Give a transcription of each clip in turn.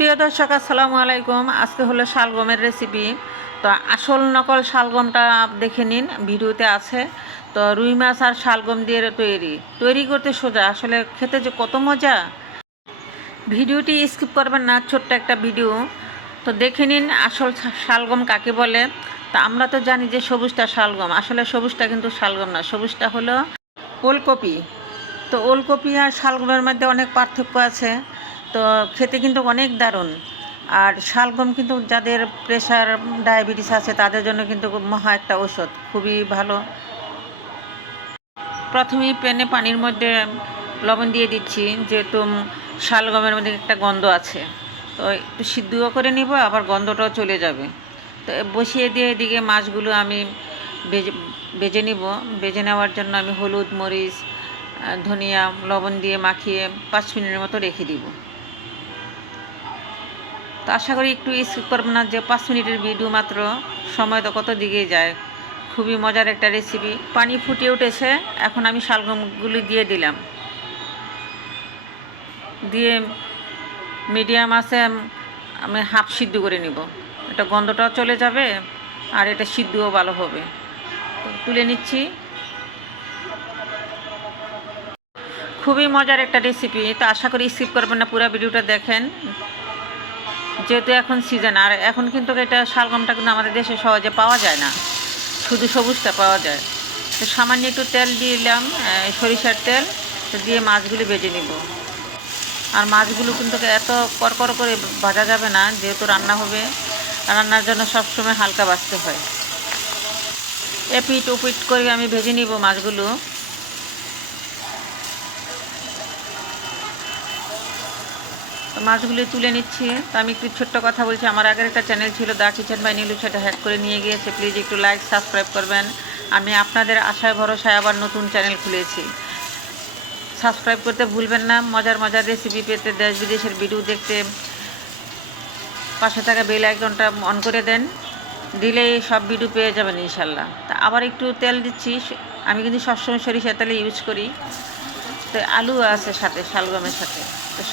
প্রিয় দর্শক, আসসালামু আলাইকুম। আজকে হলো শালগমের রেসিপি তো আসল নকল শালগমটা দেখে নিন, ভিডিওতে আছে। তো রুই মাছ আর শালগম দিয়ে তৈরি। তৈরি করতে সোজা, আসলে খেতে যে কত মজা। ভিডিওটি স্কিপ করবেন না, ছোট্ট একটা ভিডিও। তো দেখে নিন আসল শালগম কাকে বলে। তা আমরা তো জানি যে সবুজটা শালগম। আসলে সবুজটা কিন্তু শালগম না। সবুজটা হলো ওলকপি। তো ওলকপি আর শালগমের মধ্যে অনেক পার্থক্য আছে। তো খেতে কিন্তু অনেক দারুণ। আর শালগম কিন্তু যাদের প্রেশার ডায়াবেটিস আছে, তাদের জন্য কিন্তু মহা একটা ওষুধ খুবই ভালো। প্রথমেই প্যানে পানির মধ্যে লবণ দিয়ে দিচ্ছি, যেহেতু শালগমের মধ্যে একটা গন্ধ আছে। তো একটু সিদ্ধও করে নিব, আবার গন্ধটাও চলে যাবে। তো বসিয়ে দিয়ে এদিকে মাছগুলো আমি বেজে বেজে নিব। বেজে নেওয়ার জন্য আমি হলুদ, মরিচ ধনিয়া, লবণ দিয়ে মাখিয়ে পাঁচ মিনিটের মতো রেখে দিব। তো আশা করি একটু স্কিপ করব না যে পাঁচ মিনিটের ভিডিও মাত্র সময় তো কত দিকেই যায়। খুবই মজার একটা রেসিপি পানি ফুটিয়ে উঠেছে, এখন আমি শালগমগুলি দিয়ে দিলাম। দিয়ে মিডিয়াম আছে আমি হাফ সিদ্ধ করে নিব। এটা গন্ধটাও চলে যাবে আর এটা সিদ্ধও ভালো হবে। তুলে নিচ্ছি। খুবই মজার একটা রেসিপি তো আশা করি স্কিপ করবেন না, পুরো ভিডিওটা দেখেন। যেহেতু এখন সিজন আর এখন কিন্তু এটা শালগমটা কিন্তু আমাদের দেশে সহজে পাওয়া যায় না। শুধু সবুজটা পাওয়া যায়। তো সামান্য একটু তেল দিলাম সরিষার তেল, তো দিয়ে মাছগুলি ভেজে নিব। আর মাছগুলো কিন্তু এত করকর করে ভাজা যাবে না, যেহেতু রান্না হবে। রান্নার জন্য সবসময় হালকা বাঁচতে হয়। এপিট ওপিট করে আমি ভেজে নিব মাছগুলো। তো মাছগুলি তুলে নিচ্ছি। তো আমি একটু ছোট্ট কথা বলছি। আমার আগের একটা চ্যানেল ছিল দা কিচেন বাই নীলু, সেটা হ্যাক করে নিয়ে গিয়েছে। প্লিজ একটু লাইক সাবস্ক্রাইব করবেন। আমি আপনাদের আশায়, ভরসায় আবার নতুন চ্যানেল খুলেছি। সাবস্ক্রাইব করতে ভুলবেন না। মজার মজার রেসিপি পেতে দেশ বিদেশের ভিডিও দেখতে পাশে থাকা বেল আইকনটা অন করে দেন। দিলেই সব ভিডিও পেয়ে যাবেন ইনশাল্লাহ তা আবার একটু তেল দিচ্ছি। আমি কিন্তু সবসময় সরিষা তেলে ইউজ করি। তো আলু আছে সাথে, শালগমের সাথে।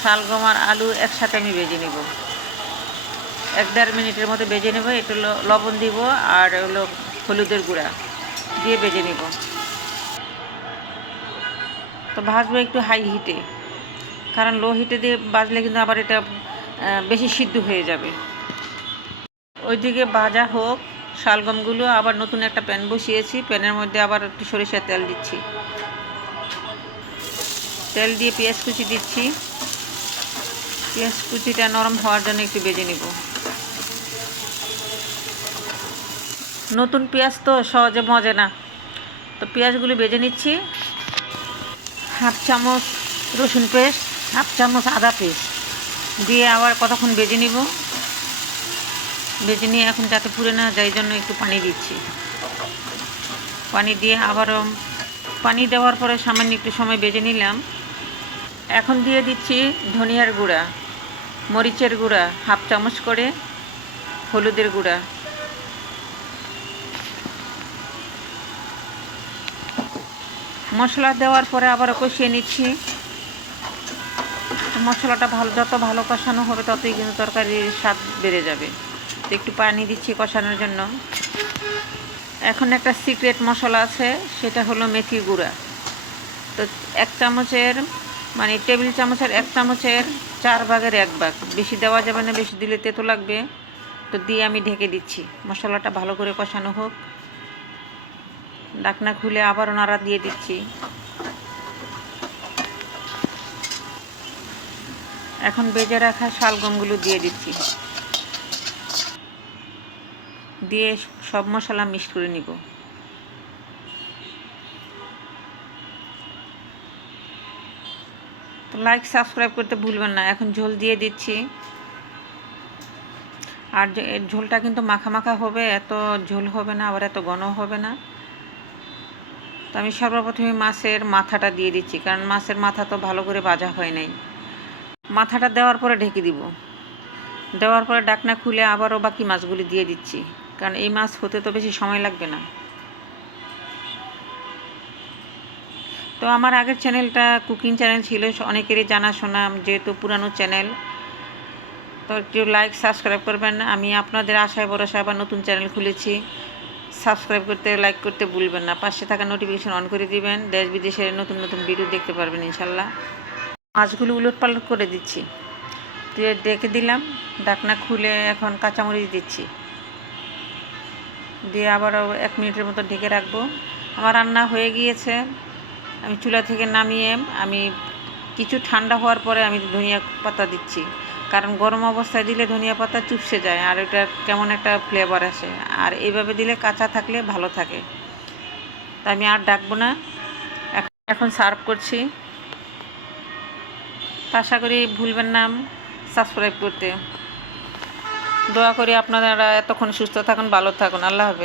শালগম আর আলু একসাথে আমি ভেজে নিব। এক দেড় মিনিটের মতো ভেজে নেব, একটু লবণ দিব আর হলো হলুদের গুঁড়া দিয়ে ভেজে নিব। তো ভাজবো একটু হাই হিটে, কারণ লো হিটে দিয়ে বাজলে কিন্তু আবার এটা বেশি সিদ্ধ হয়ে যাবে। ওইদিকে ভাজা হোক, শালগমগুলো আবার নতুন একটা প্যান বসিয়েছি, প্যানের মধ্যে আবার একটু সরিষার তেল দিচ্ছি। তেল দিয়ে পেঁয়াজ কুচি দিচ্ছি। পেঁয়াজ কুচিটা নরম হওয়ার জন্য একটু বেজে নিব। নতুন পেঁয়াজ তো সহজে মজে না। তো পেঁয়াজগুলি বেজে নিচ্ছি। হাফ চামচ রসুন পেস্ট, হাফ চামচ আদা পেস্ট দিয়ে আবার কতক্ষণ বেজে নিব। বেজে নিয়ে এখন যাতে পুড়ে না যায় জন্য একটু পানি দিচ্ছি। পানি দিয়ে আবারও পানি দেওয়ার পরে সামান্য একটু সময় বেজে নিলাম। এখন দিয়ে দিচ্ছি ধনিয়ার গুঁড়া। মরিচের গুঁড়া, হাফ চামচ করে হলুদের গুঁড়া। মশলা দেওয়ার পরে আবার কষিয়ে নিচ্ছি। মশলাটা ভালো, যত ভালো কষানো হবে, ততই কিন্তু তরকারির স্বাদ বেড়ে যাবে। তো একটু পানি দিচ্ছি কষানোর জন্য। এখন একটা সিক্রেট মশলা আছে, সেটা হলো মেথি গুঁড়া। তো এক চামচের মানে টেবিল চামচের এক চামচের চার ভাগের এক ভাগ। বেশি দেওয়া যাবে না, বেশি দিলে তেতো লাগবে। তো দিয়ে আমি ঢেকে দিচ্ছি। মশলাটা ভালো করে কষানো হোক। ডাকনা খুলে আবারও নাড়া দিয়ে দিচ্ছি। এখন বেজে রাখা শালগমগুলো দিয়ে দিচ্ছি। দিয়ে সব মশলা মিক্স করে নিব। তো লাইক সাবস্ক্রাইব করতে ভুলবেন না। এখন ঝোল দিয়ে দিচ্ছি। আর ঝোলটা কিন্তু মাখা মাখা হবে, এত ঝোল হবে না, আবার এত ঘন হবে না। তো আমি সর্বপ্রথমে মাছের মাথাটা দিয়ে দিচ্ছি, কারণ মাছের মাথা তো ভালো করে ভাজা হয় নাই। মাথাটা দেওয়ার পরে ঢেকে দিব। দেওয়ার পরে ডাকনা খুলে আবারও বাকি মাছগুলি দিয়ে দিচ্ছি, কারণ এই মাছ হতে তো বেশি সময় লাগবে না। তো আমার আগের চ্যানেলটা কুকিং চ্যানেল ছিল অনেকেরই জানাশোনা যেহেতু পুরানো চ্যানেল। তো একটু লাইক সাবস্ক্রাইব করবেন। আমি আপনাদের আশায় ভরসা আবার নতুন চ্যানেল খুলেছি। সাবস্ক্রাইব করতে লাইক করতে ভুলবেন না। পাশে থাকা নোটিফিকেশন অন করে দিবেন। দেশ বিদেশের নতুন নতুন ভিডিও দেখতে পারবেন ইনশাল্লাহ। মাছগুলো উলট পালট করে দিচ্ছি। দিয়ে ডেকে দিলাম। ডাকনা খুলে এখন কাঁচামরিচ দিচ্ছি। দিয়ে আবারও এক মিনিটের মতো ঢেকে রাখব। আমার রান্না হয়ে গিয়েছে। আমি চুলা থেকে নামিয়ে আমি কিছু ঠান্ডা হওয়ার পরে আমি ধনিয়া পাতা দিচ্ছি। কারণ গরম অবস্থায় দিলে ধনিয়া পাতা চুপসে যায় আর এটা কেমন একটা ফ্লেভার আসে। আর এইভাবে দিলে কাঁচা থাকলে ভালো থাকে। তা আমি আর ডাকবো না। এখন- সার্ভ করছি। আশা করি ভুলবেন না সাবস্ক্রাইব করতে। দোয়া করি আপনারা এতক্ষণ সুস্থ থাকুন, ভালো থাকুন। আল্লাহ হাফেজ।